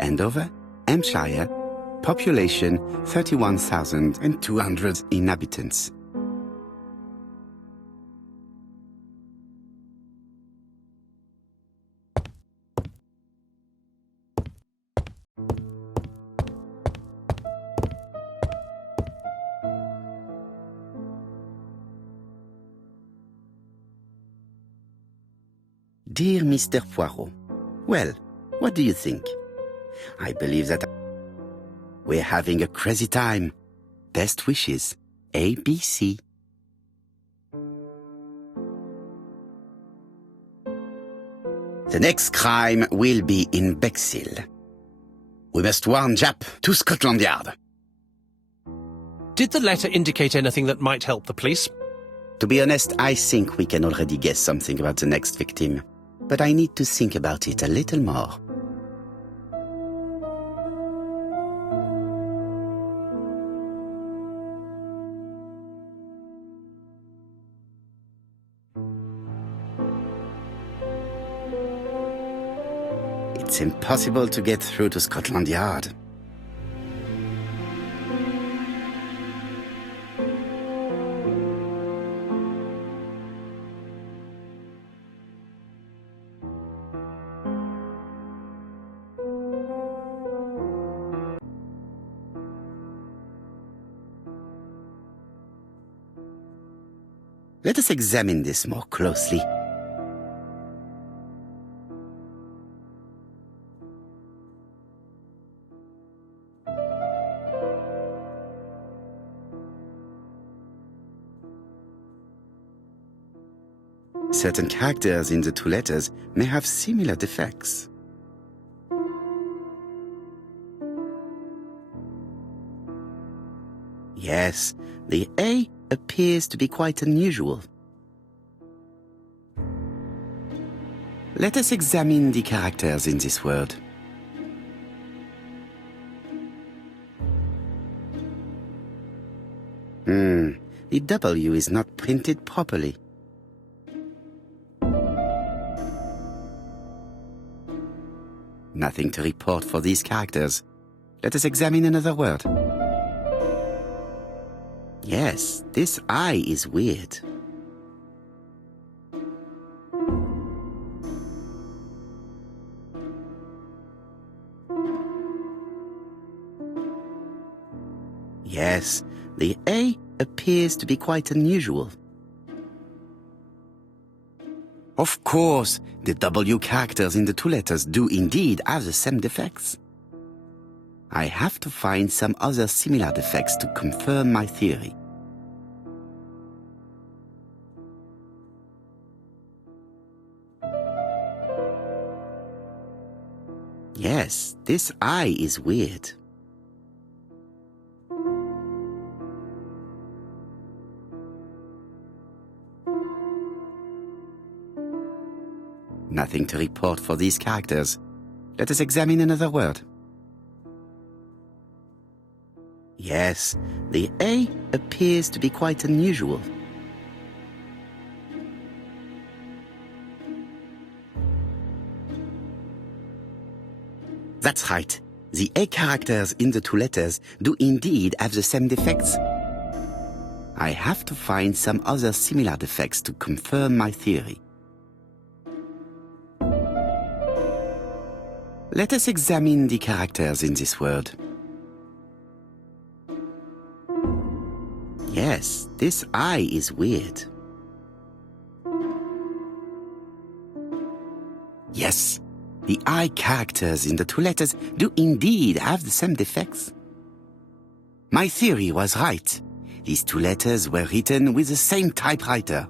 Andover, Hampshire, population 31,200 inhabitants. Dear Mr. Poirot, well, what do you think? I believe that we're having a crazy time. Best wishes, ABC. The next crime will be in Bexhill. We must warn Jap to Scotland Yard. Did the letter indicate anything that might help the police? To be honest, I think we can already guess something about the next victim. But I need to think about it a little more. It's impossible to get through to Scotland Yard. Let us examine this more closely. Certain characters in the two letters may have similar defects. Yes, the A appears to be quite unusual. Let us examine the characters in this word. The W is not printed properly. Nothing to report for these characters. Let us examine another word. Yes, this I is weird. Yes, the A appears to be quite unusual. Of course, the W characters in the two letters do indeed have the same defects. I have to find some other similar defects to confirm my theory. Yes, this I is weird. Nothing to report for these characters. Let us examine another word. Yes, the A appears to be quite unusual. That's right. The A characters in the two letters do indeed have the same defects. I have to find some other similar defects to confirm my theory. Let us examine the characters in this word. Yes, this I is weird. Yes, the I characters in the two letters do indeed have the same defects. My theory was right. These two letters were written with the same typewriter.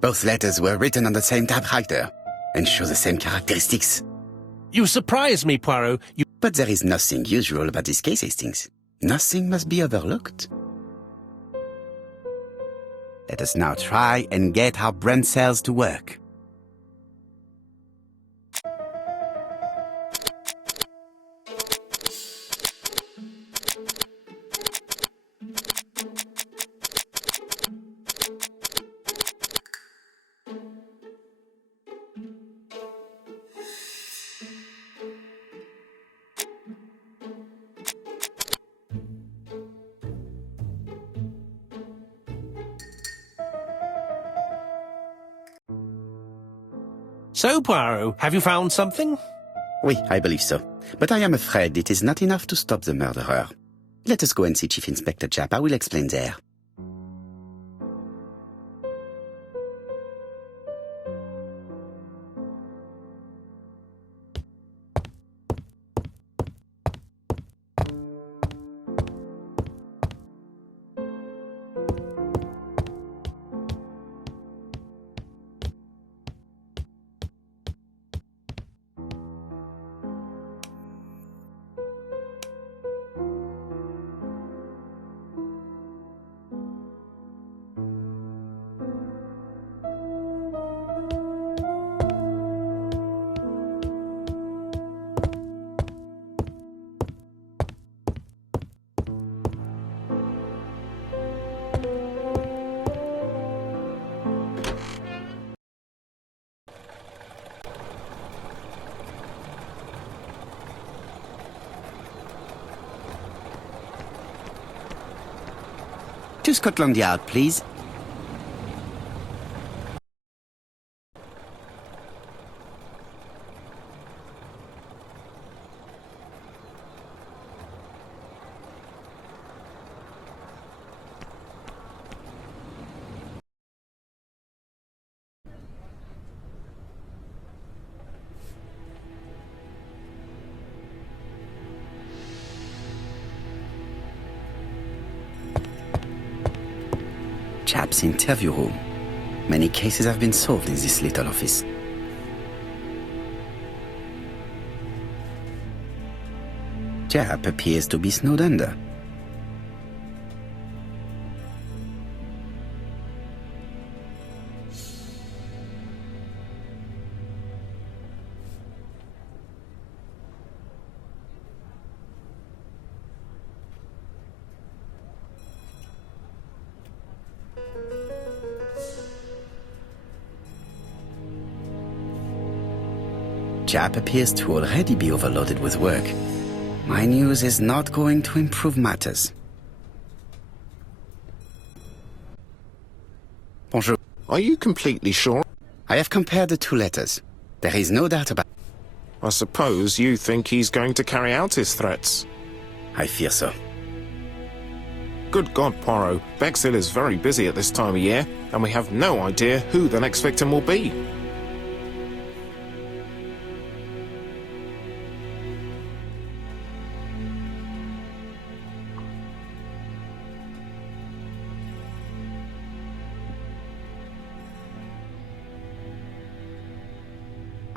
Both letters were written on the same typewriter and show the same characteristics. You surprise me, Poirot. But there is nothing usual about this case, Hastings. Nothing must be overlooked. Let us now try and get our brain cells to work. So, Poirot, have you found something? Oui, I believe so. But I am afraid it is not enough to stop the murderer. Let us go and see Chief Inspector Japp. I will explain there. To Scotland Yard, please. Japp's interview room. Many cases have been solved in this little office. Japp appears to be snowed under. Japp appears to already be overloaded with work. My news is not going to improve matters. Bonjour. Are you completely sure? I have compared the two letters. There is no doubt about it. I suppose you think he's going to carry out his threats. I fear so. Good God, Poirot. Bexhill is very busy at this time of year, and we have no idea who the next victim will be.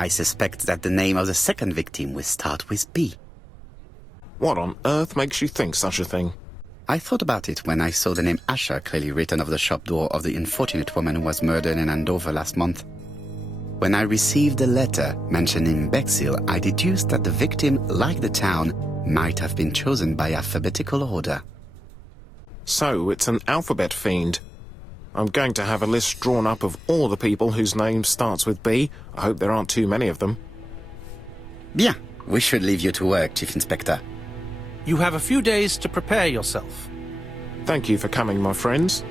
I suspect that the name of the second victim will start with B. What on earth makes you think such a thing? I thought about it when I saw the name Asher clearly written over the shop door of the unfortunate woman who was murdered in Andover last month. When I received a letter mentioning Bexhill, I deduced that the victim, like the town, might have been chosen by alphabetical order. So it's an alphabet fiend. I'm going to have a list drawn up of all the people whose name starts with B. I hope there aren't too many of them. Bien. We should leave you to work, Chief Inspector. You have a few days to prepare yourself. Thank you for coming, my friends.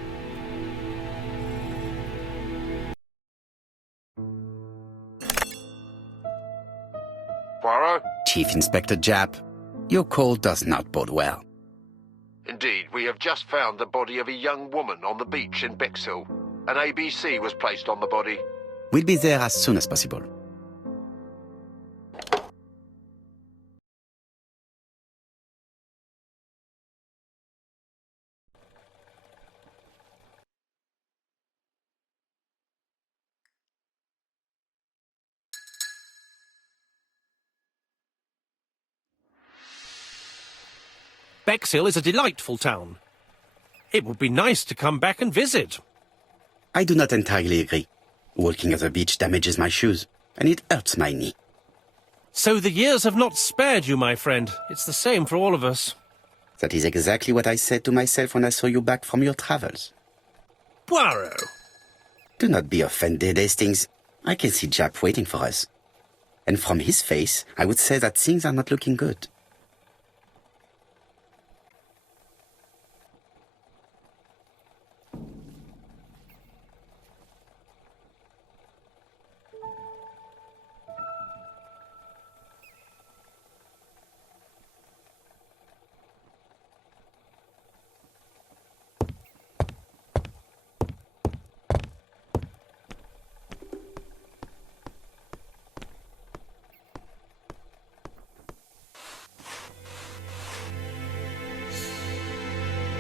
Poirot? Chief Inspector Japp, your call does not bode well. Indeed, we have just found the body of a young woman on the beach in Bexhill. An ABC was placed on the body. We'll be there as soon as possible. Bexhill is a delightful town. It would be nice to come back and visit. I do not entirely agree. Walking at the beach damages my shoes, and it hurts my knee. So the years have not spared you, my friend. It's the same for all of us. That is exactly what I said to myself when I saw you back from your travels. Poirot! Do not be offended, Hastings. I can see Japp waiting for us. And from his face, I would say that things are not looking good.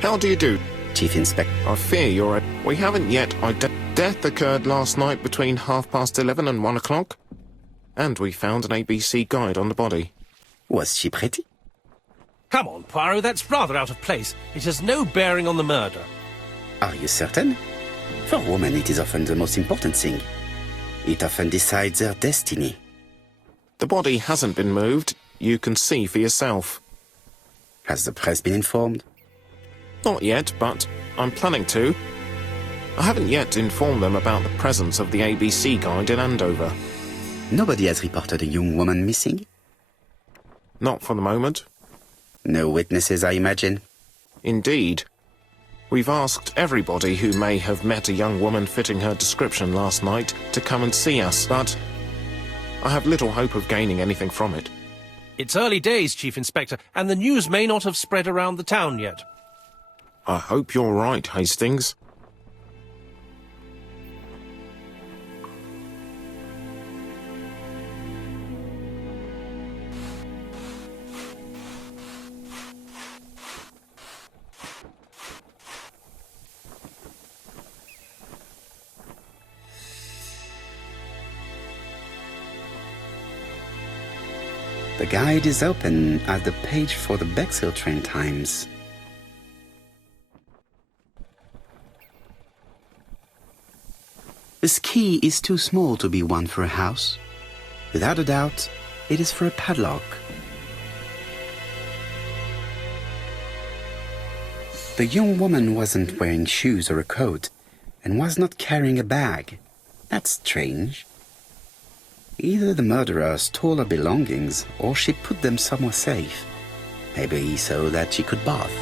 How do you do? Chief Inspector. I fear you're a... We haven't yet Death occurred last night between 11:30 and 1 o'clock. And we found an ABC guide on the body. Was she pretty? Come on, Poirot, that's rather out of place. It has no bearing on the murder. Are you certain? For women, it is often the most important thing. It often decides their destiny. The body hasn't been moved. You can see for yourself. Has the press been informed? Not yet, but I'm planning to. I haven't yet informed them about the presence of the ABC guide in Andover. Nobody has reported a young woman missing? Not for the moment. No witnesses, I imagine. Indeed. We've asked everybody who may have met a young woman fitting her description last night to come and see us, but I have little hope of gaining anything from it. It's early days, Chief Inspector, and the news may not have spread around the town yet. I hope you're right, Hastings. The guide is open at the page for the Bexhill train times. This key is too small to be one for a house. Without a doubt, it is for a padlock. The young woman wasn't wearing shoes or a coat, and was not carrying a bag. That's strange. Either the murderer stole her belongings, or she put them somewhere safe. Maybe so that she could bath.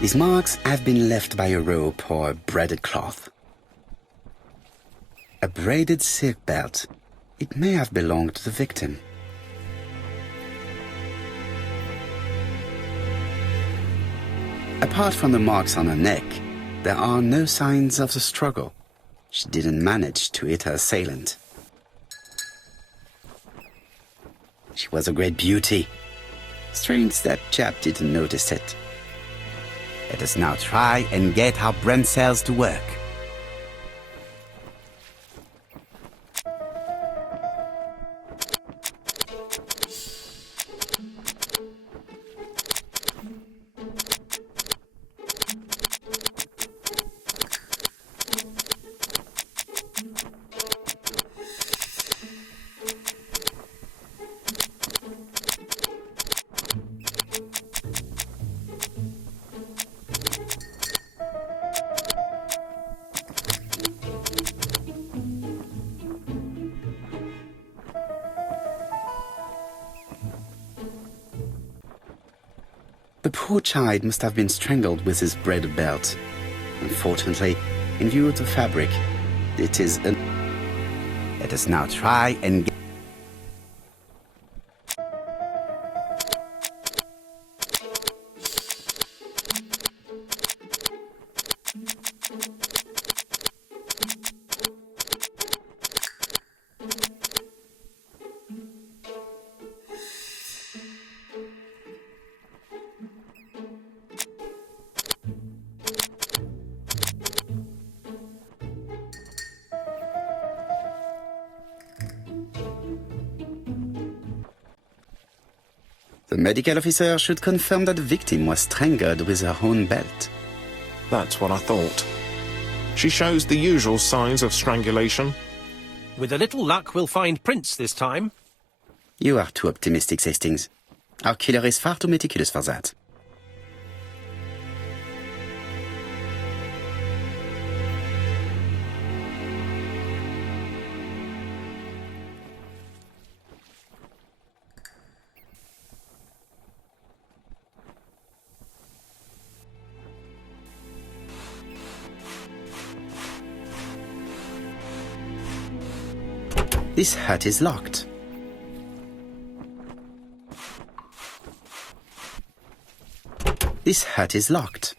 These marks have been left by a rope or a braided cloth. A braided silk belt. It may have belonged to the victim. Apart from the marks on her neck, there are no signs of the struggle. She didn't manage to hit her assailant. She was a great beauty. Strange that chap didn't notice it. Let us now try and get our brain cells to work. The poor child must have been strangled with his braided belt. Unfortunately, in view of the fabric, it is an... Let us now try and get... The medical officer should confirm that the victim was strangled with her own belt. That's what I thought. She shows the usual signs of strangulation. With a little luck, we'll find prints this time. You are too optimistic, Hastings. Our killer is far too meticulous for that. This hut is locked. This hut is locked.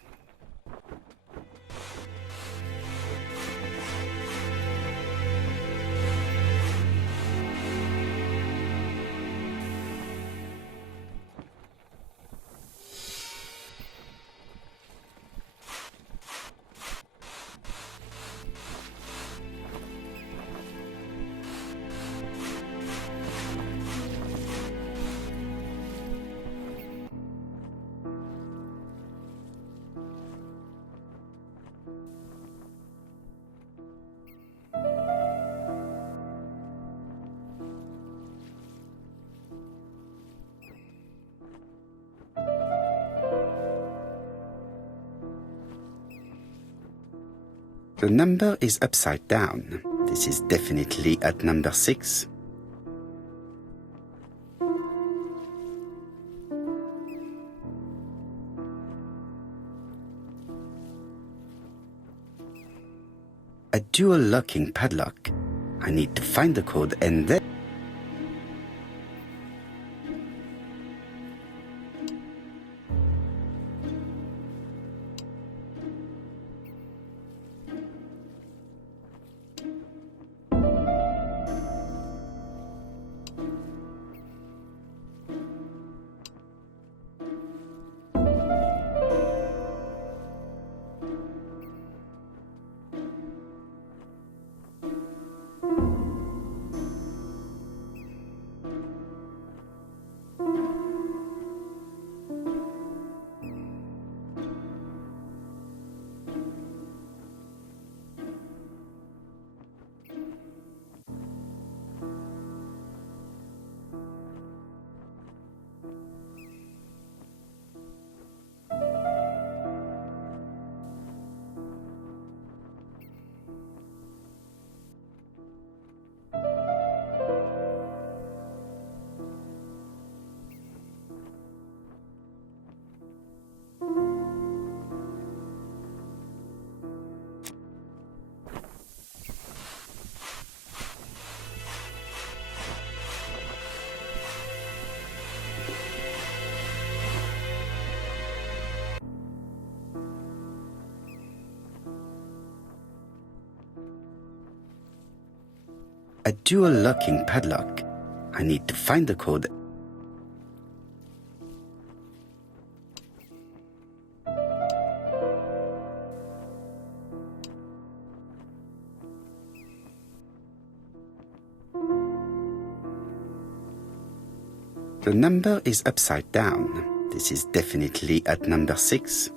The number is upside down. This is definitely at number 6. A dual locking padlock. I need to find the code and then... A dual locking padlock. I need to find the code. The number is upside down. This is definitely at number 6.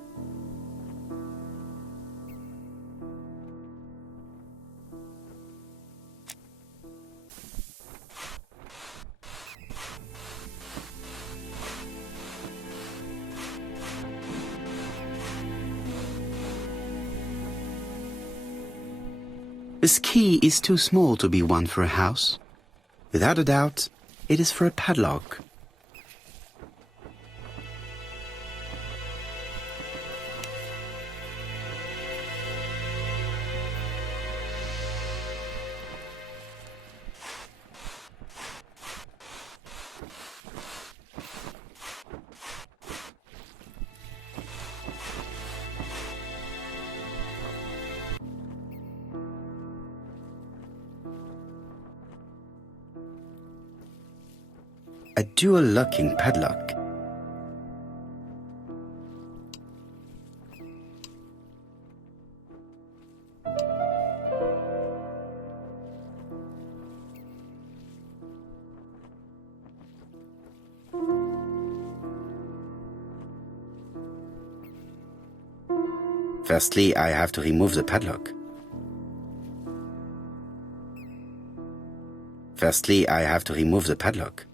This key is too small to be one for a house. Without a doubt, it is for a padlock. A dual locking padlock. Firstly, I have to remove the padlock. Firstly, I have to remove the padlock.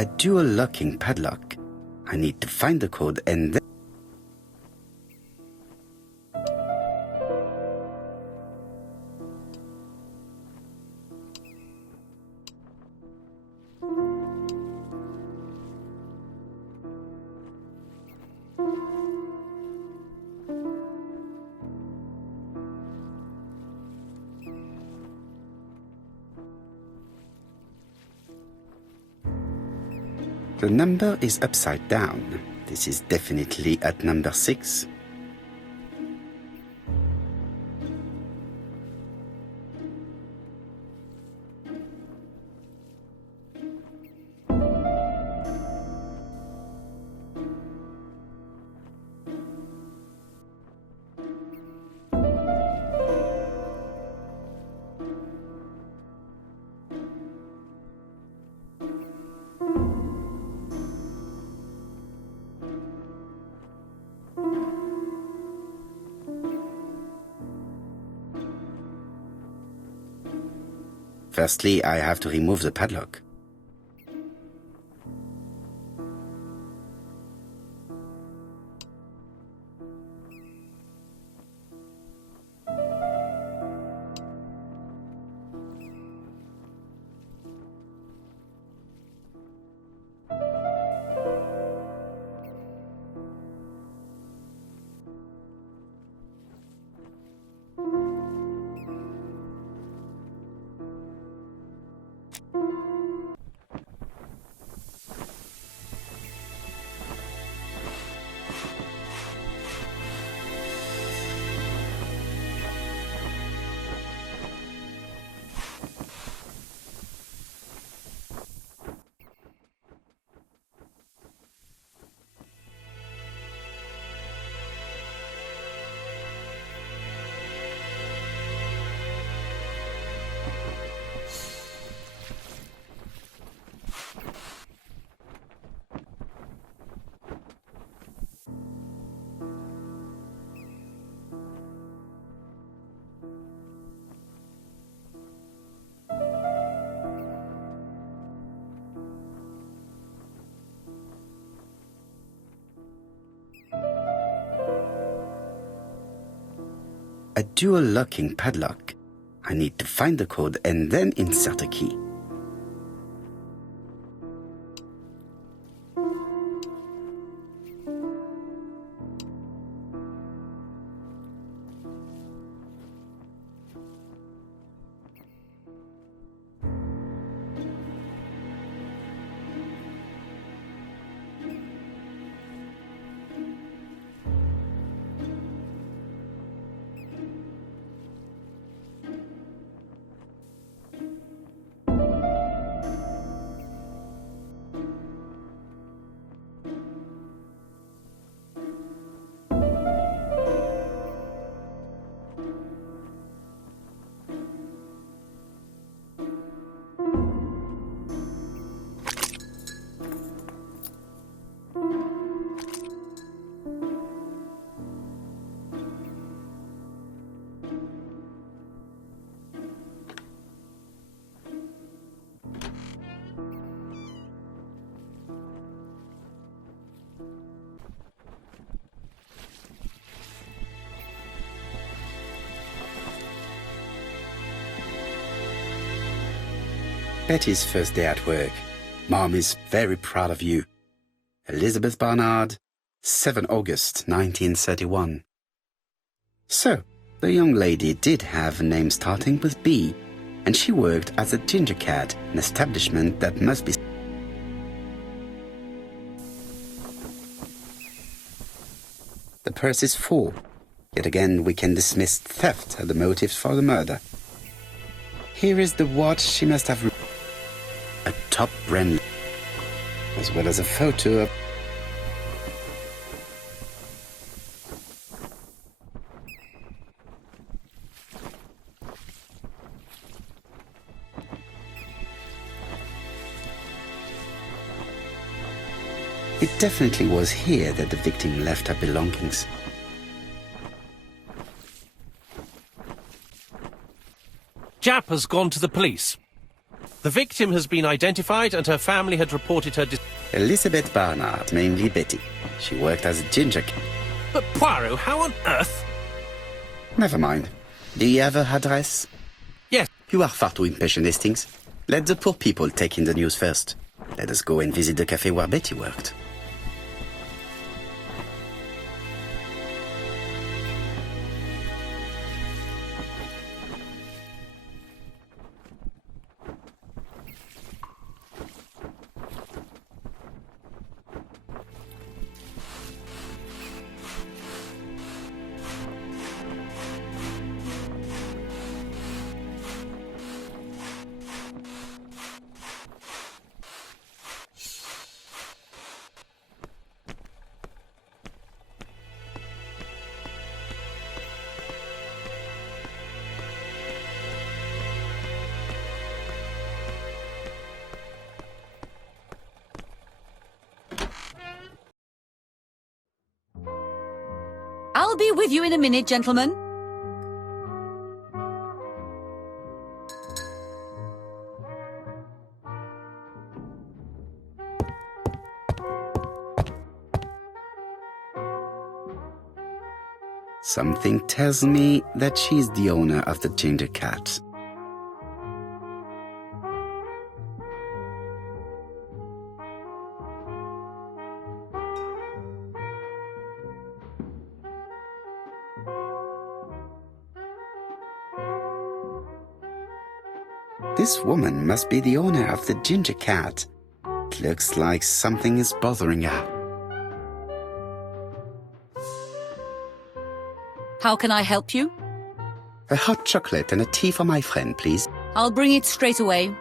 A dual locking padlock. I need to find the code and then... The number is upside down. This is definitely at number 6. Firstly, I have to remove the padlock. A dual locking padlock. I need to find the code and then insert a key. Betty's first day at work. Mom is very proud of you. Elizabeth Barnard, 7 August 1931. So, the young lady did have a name starting with B, and she worked as a ginger cat, an establishment that must be... The purse is full. Yet again, we can dismiss theft as the motive for the murder. Here is the watch she must have... A top brand, as well as a photo of... It definitely was here that the victim left her belongings. Jap has gone to the police. The victim has been identified and her family had reported her Elizabeth Barnard, mainly Betty. She worked as a ginger cat. But Poirot, how on earth? Never mind. Do you have her address? Yes. You are far too impatient, Hastings. Let the poor people take in the news first. Let us go and visit the cafe where Betty worked. I'll be with you in a minute, gentlemen. Something tells me that she's the owner of the ginger cat. This woman must be the owner of the ginger cat. It looks like something is bothering her. How can I help you? A hot chocolate and a tea for my friend, please. I'll bring it straight away.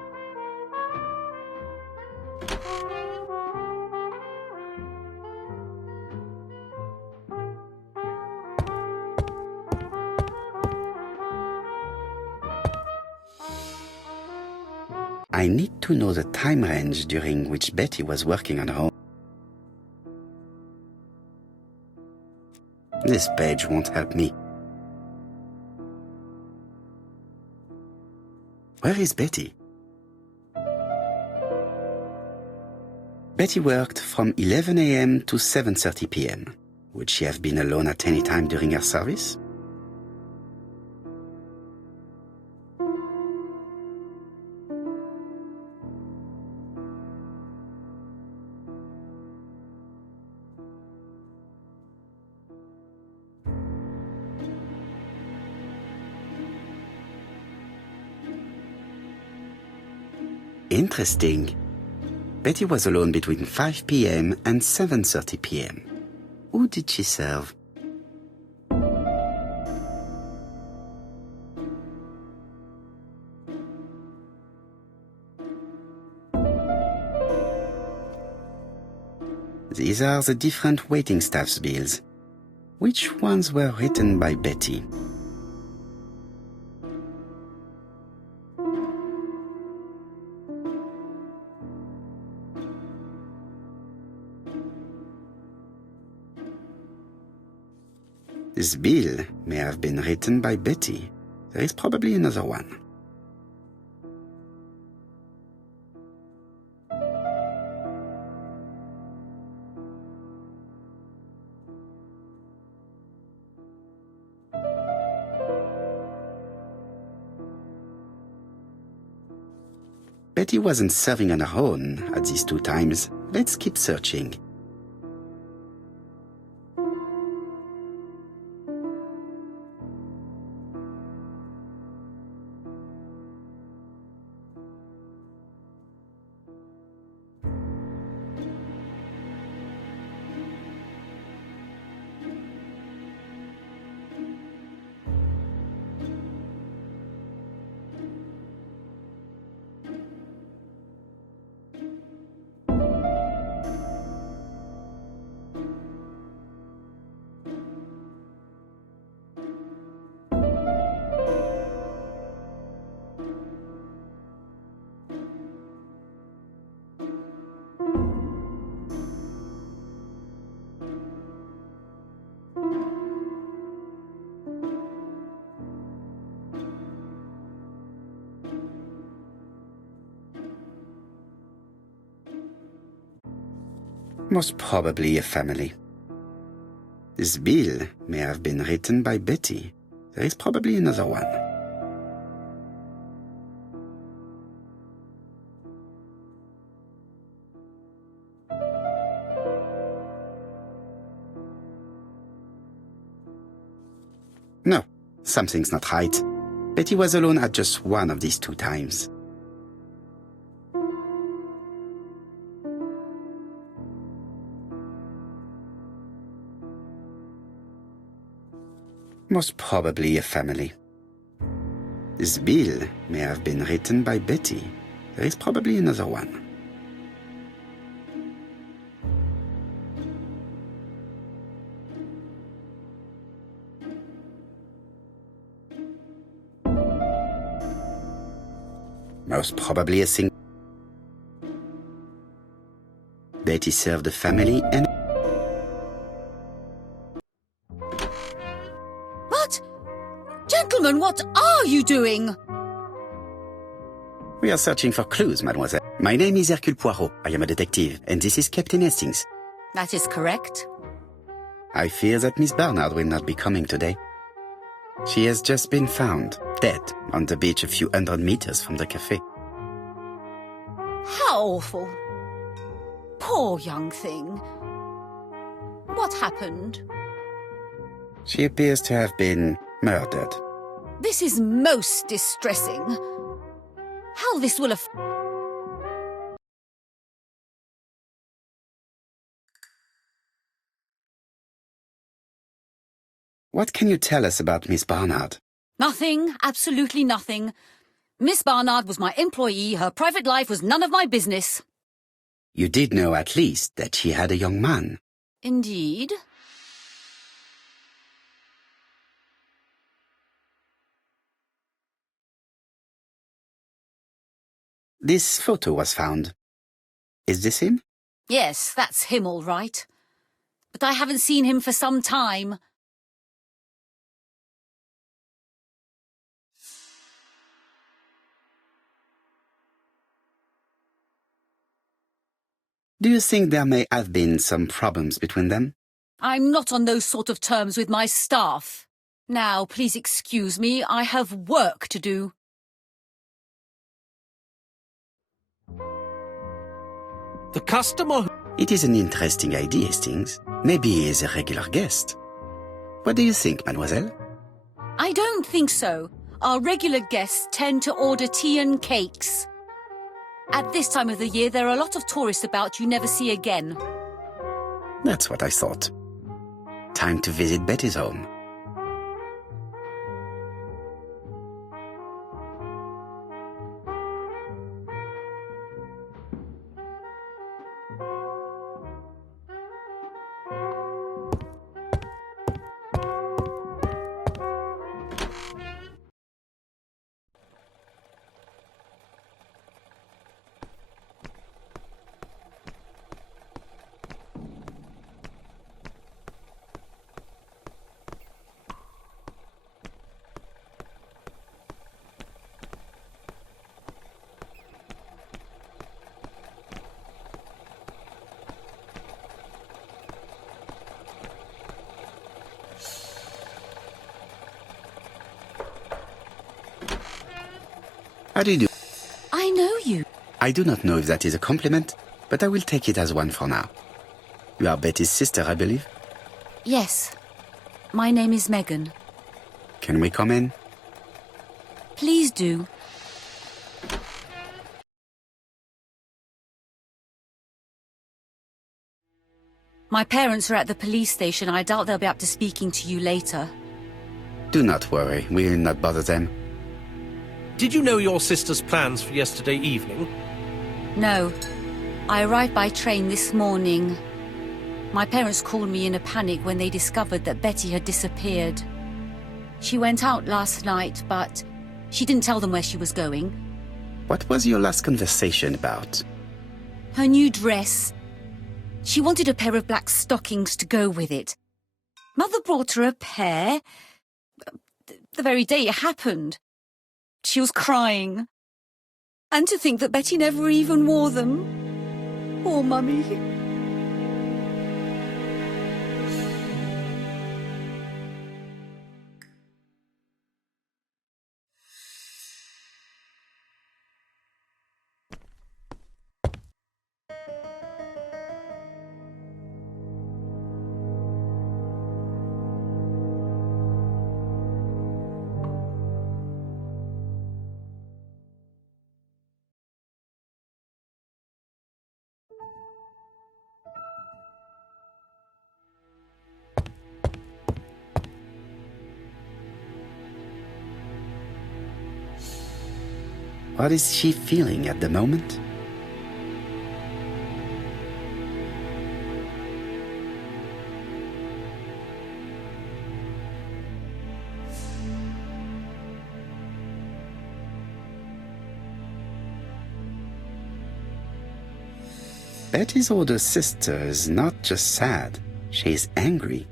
I need to know the time range during which Betty was working on her own. This page won't help me. Where is Betty? Betty worked from 11 a.m. to 7:30 p.m. Would she have been alone at any time during her service? Interesting. Betty was alone between 5 p.m. and 7:30 p.m. Who did she serve? These are the different waiting staff's bills. Which ones were written by Betty? This bill may have been written by Betty. There is probably another one. Betty wasn't serving on her own at these two times. Let's keep searching. Most probably a family. This bill may have been written by Betty. There is probably another one. No, something's not right. Betty was alone at just one of these two times. Most probably a family. This bill may have been written by Betty. There is probably another one. Most probably a single. Betty served the family and you doing? We are searching for clues, mademoiselle. My name is Hercule Poirot. I am a detective, and this is Captain Hastings. That is correct. I fear that Miss Barnard will not be coming today. She has just been found, dead, on the beach a few hundred meters from the cafe. How awful. Poor young thing. What happened? She appears to have been murdered. This is most distressing. How this will affect... What can you tell us about Miss Barnard? Nothing, absolutely nothing. Miss Barnard was my employee. Her private life was none of my business. You did know at least that she had a young man. Indeed. This photo was found. Is this him? Yes, that's him all right. But I haven't seen him for some time. Do you think there may have been some problems between them? I'm not on those sort of terms with my staff. Now, please excuse me, I have work to do. The customer who... It is an interesting idea, Hastings. Maybe he is a regular guest. What do you think, mademoiselle? I don't think so. Our regular guests tend to order tea and cakes. At this time of the year, there are a lot of tourists about you never see again. That's what I thought. Time to visit Betty's home. How do you do? I know you. I do not know if that is a compliment, but I will take it as one for now. You are Betty's sister, I believe? Yes. My name is Megan. Can we come in? Please do. My parents are at the police station. I doubt they'll be up to speaking to you later. Do not worry, we will not bother them. Did you know your sister's plans for yesterday evening? No. I arrived by train this morning. My parents called me in a panic when they discovered that Betty had disappeared. She went out last night, but she didn't tell them where she was going. What was your last conversation about? Her new dress. She wanted a pair of black stockings to go with it. Mother brought her a pair. The very day it happened. She was crying. And to think that Betty never even wore them. Poor Mummy. What is she feeling at the moment? Betty's older sister is not just sad, she is angry.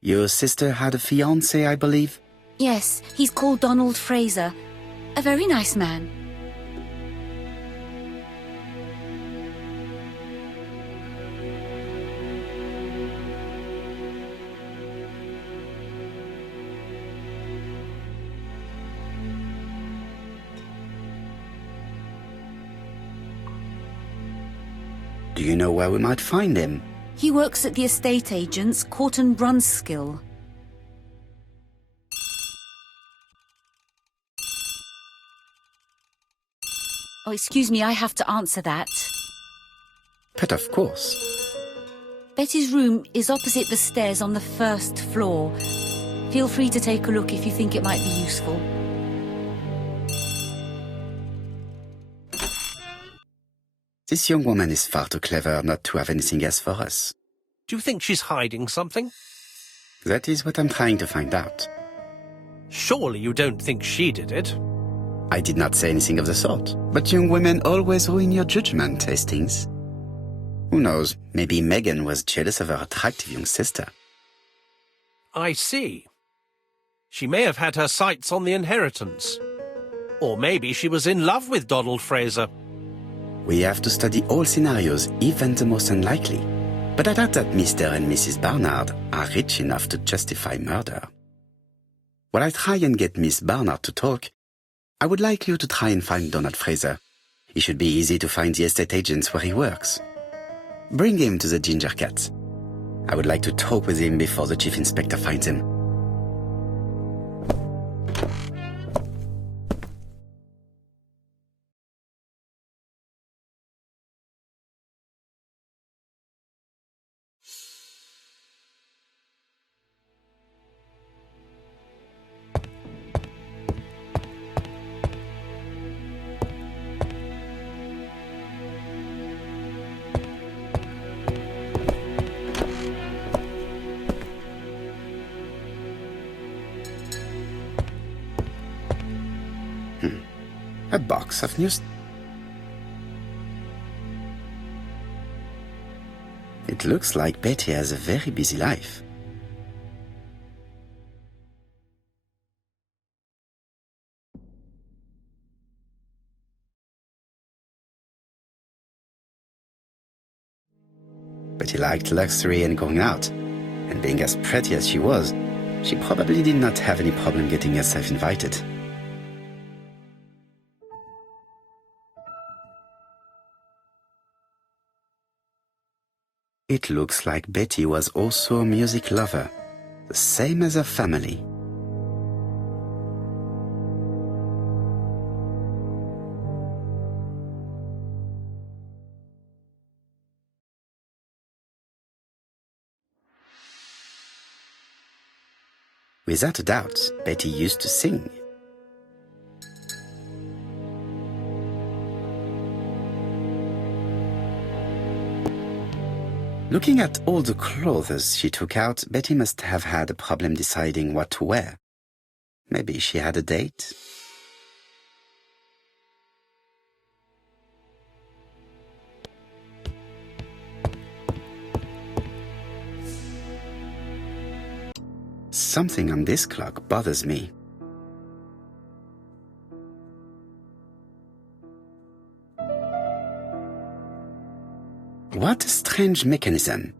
Your sister had a fiancé, I believe? Yes, he's called Donald Fraser. A very nice man. Do you know where we might find him? He works at the estate agent's, Corton Brunskill. Oh, excuse me, I have to answer that. But of course. Betty's room is opposite the stairs on the first floor. Feel free to take a look if you think it might be useful. This young woman is far too clever not to have anything else for us. Do you think she's hiding something? That is what I'm trying to find out. Surely you don't think she did it? I did not say anything of the sort. But young women always ruin your judgment, Hastings. Who knows, maybe Megan was jealous of her attractive young sister. I see. She may have had her sights on the inheritance. Or maybe she was in love with Donald Fraser. We have to study all scenarios, even the most unlikely. But I doubt that Mr. and Mrs. Barnard are rich enough to justify murder. While I try and get Miss Barnard to talk, I would like you to try and find Donald Fraser. It should be easy to find the estate agents where he works. Bring him to the Ginger Cat. I would like to talk with him before the Chief Inspector finds him. A box of news. It looks like Betty has a very busy life. Betty liked luxury and going out, and being as pretty as she was, she probably did not have any problem getting herself invited. It looks like Betty was also a music lover, the same as her family. Without a doubt, Betty used to sing. Looking at all the clothes she took out, Betty must have had a problem deciding what to wear. Maybe she had a date? Something on this clock bothers me. What a strange mechanism.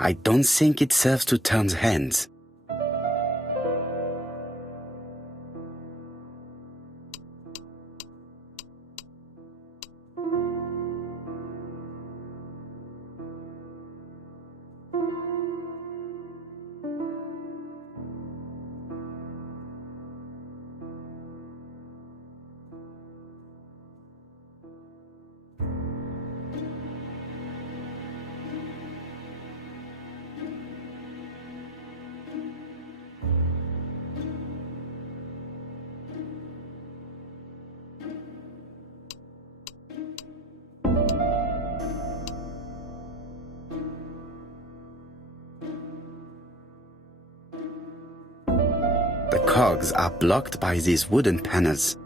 I don't think it serves to turn the hands. The cogs are blocked by these wooden panels.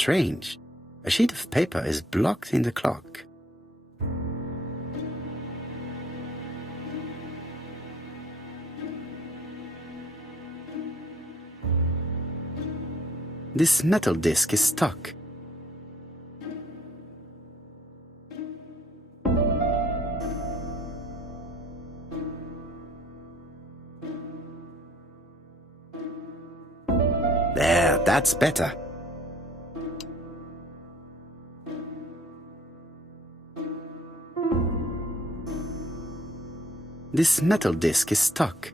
Strange. A sheet of paper is blocked in the clock. This metal disc is stuck. There, that's better. This metal disc is stuck.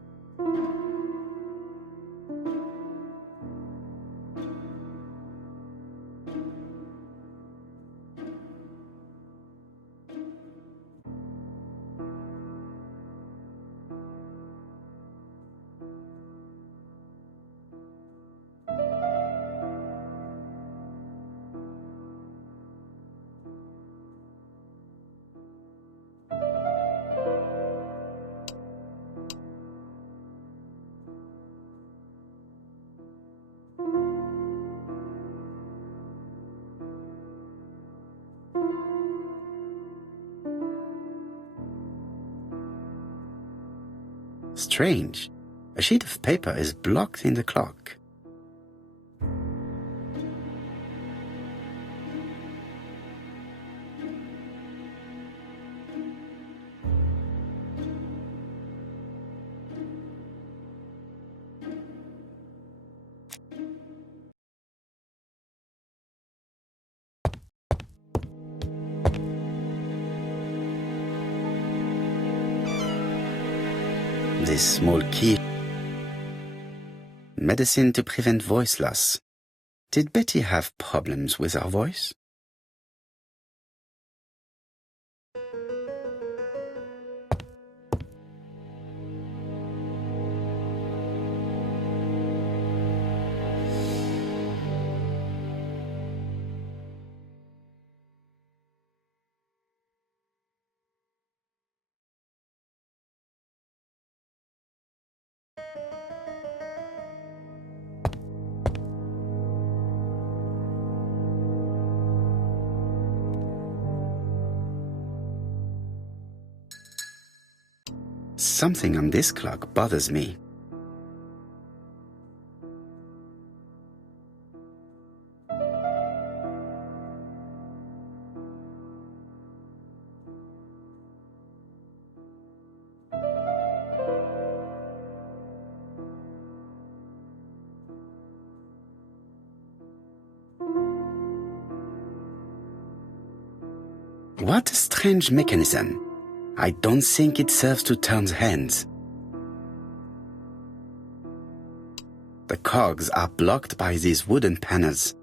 Strange. A sheet of paper is blocked in the clock. This small key. Medicine to prevent voice loss. Did Betty have problems with her voice? Something on this clock bothers me. What a strange mechanism. I don't think it serves to turn the hands. The cogs are blocked by these wooden panels.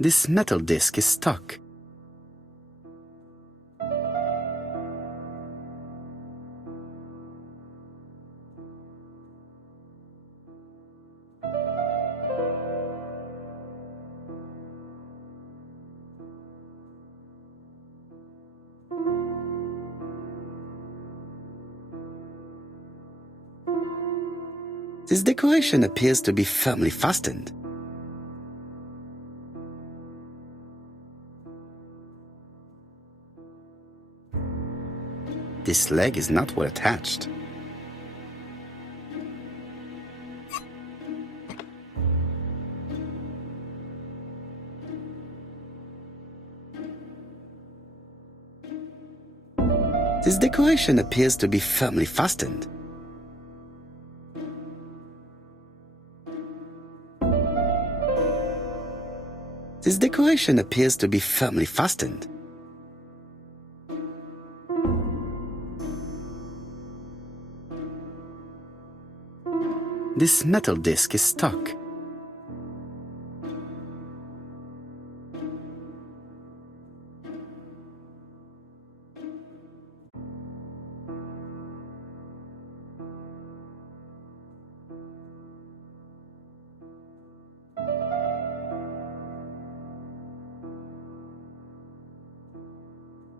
This metal disc is stuck. This decoration appears to be firmly fastened. This leg is not well attached. This decoration appears to be firmly fastened. This decoration appears to be firmly fastened. This metal disc is stuck.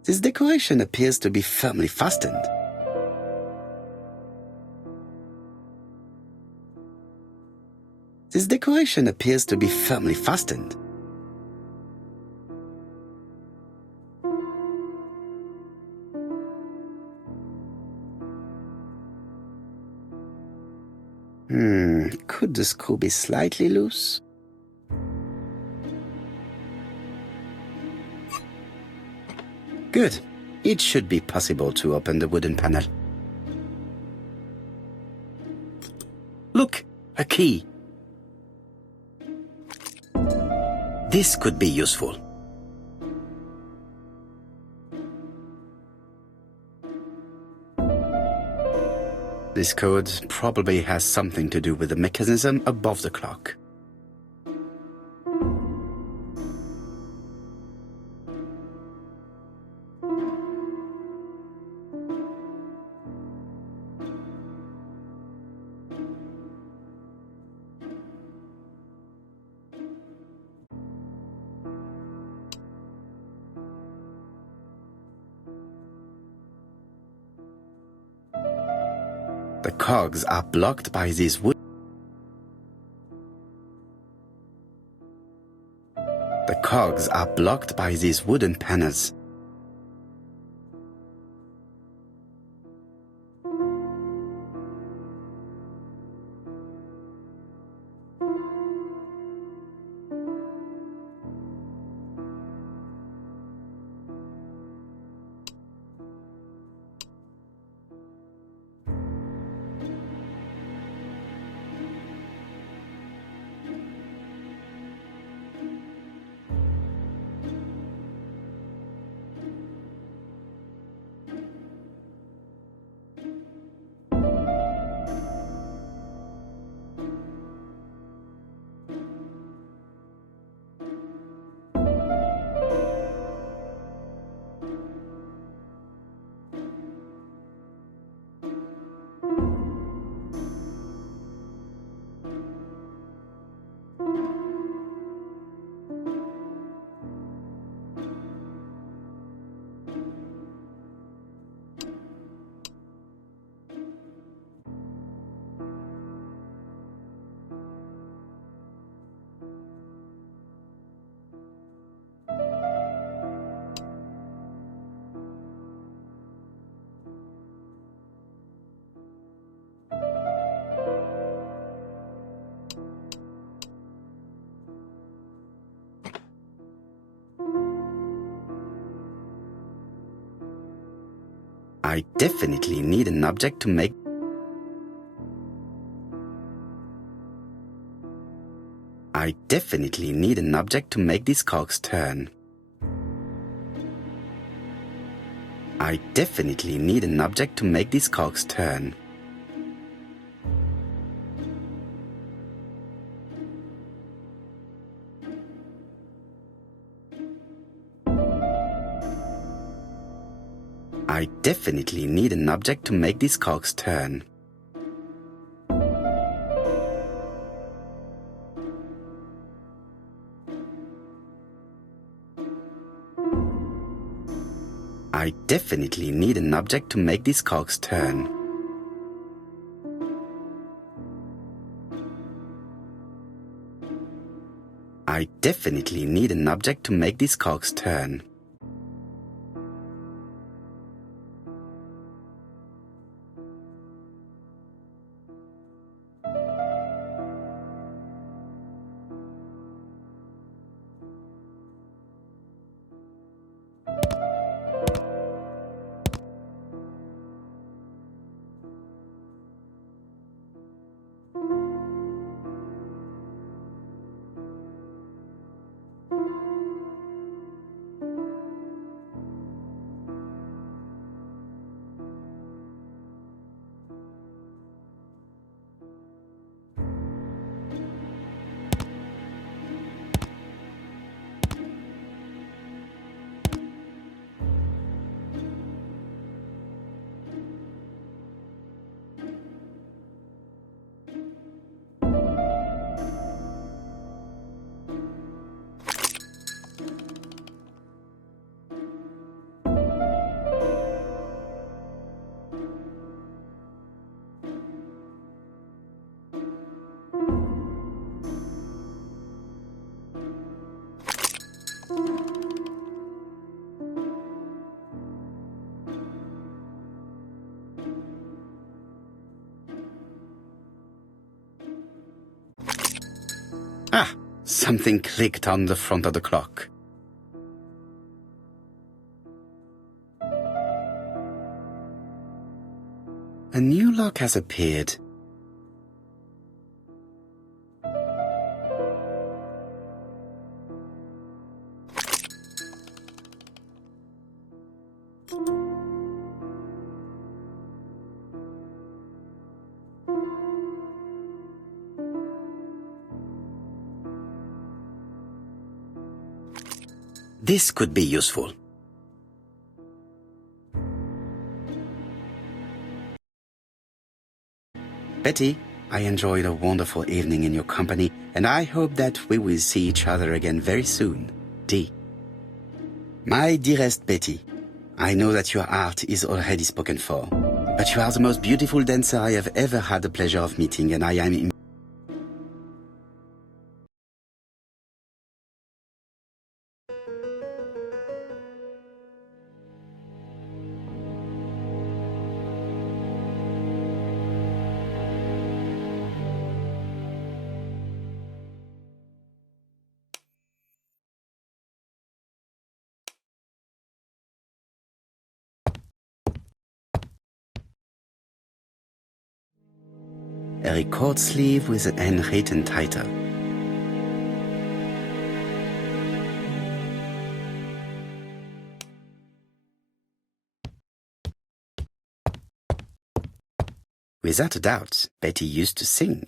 This decoration appears to be firmly fastened. This decoration appears to be firmly fastened. Could the screw be slightly loose? Good. It should be possible to open the wooden panel. Look, a key. This could be useful. This code probably has something to do with the mechanism above the clock. The cogs are blocked by these wood. The cogs are blocked by these wooden panels. I definitely need an object to make. I definitely need an object to make these cogs turn. I definitely need an object to make these cogs turn. I definitely need an object to make these cogs turn. I definitely need an object to make these cogs turn. I definitely need an object to make these cogs turn. Ah, something clicked on the front of the clock. A new lock has appeared. This could be useful. Betty, I enjoyed a wonderful evening in your company, and I hope that we will see each other again very soon. D. My dearest Betty, I know that your art is already spoken for, but you are the most beautiful dancer I have ever had the pleasure of meeting, and I am a record sleeve with an handwritten title. Without a doubt, Betty used to sing.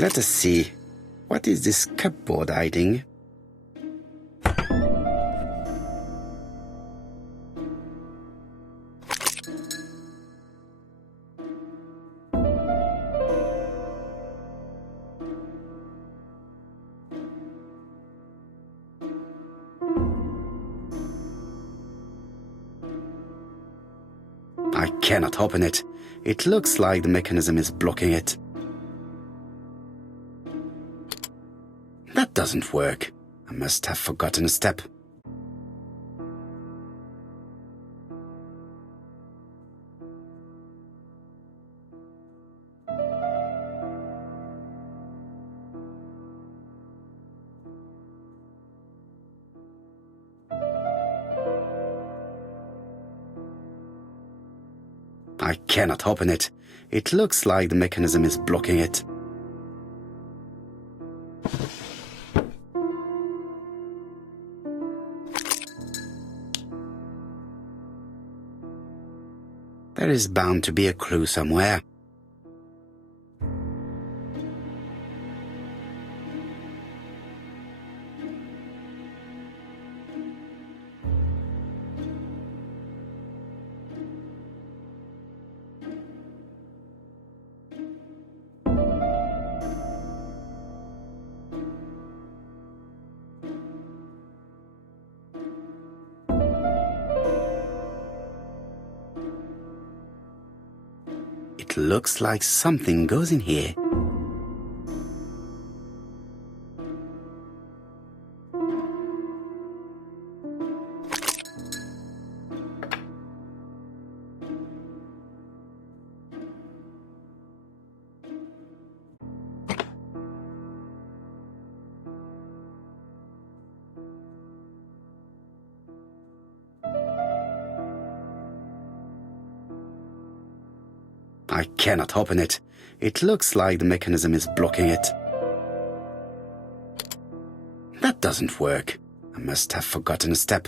Let us see. What is this cupboard hiding? I cannot open it. It looks like the mechanism is blocking it. That doesn't work. I must have forgotten a step. I cannot open it. It looks like the mechanism is blocking it. There is bound to be a clue somewhere. It looks like something goes in here. I cannot open it. It looks like the mechanism is blocking it. That doesn't work. I must have forgotten a step.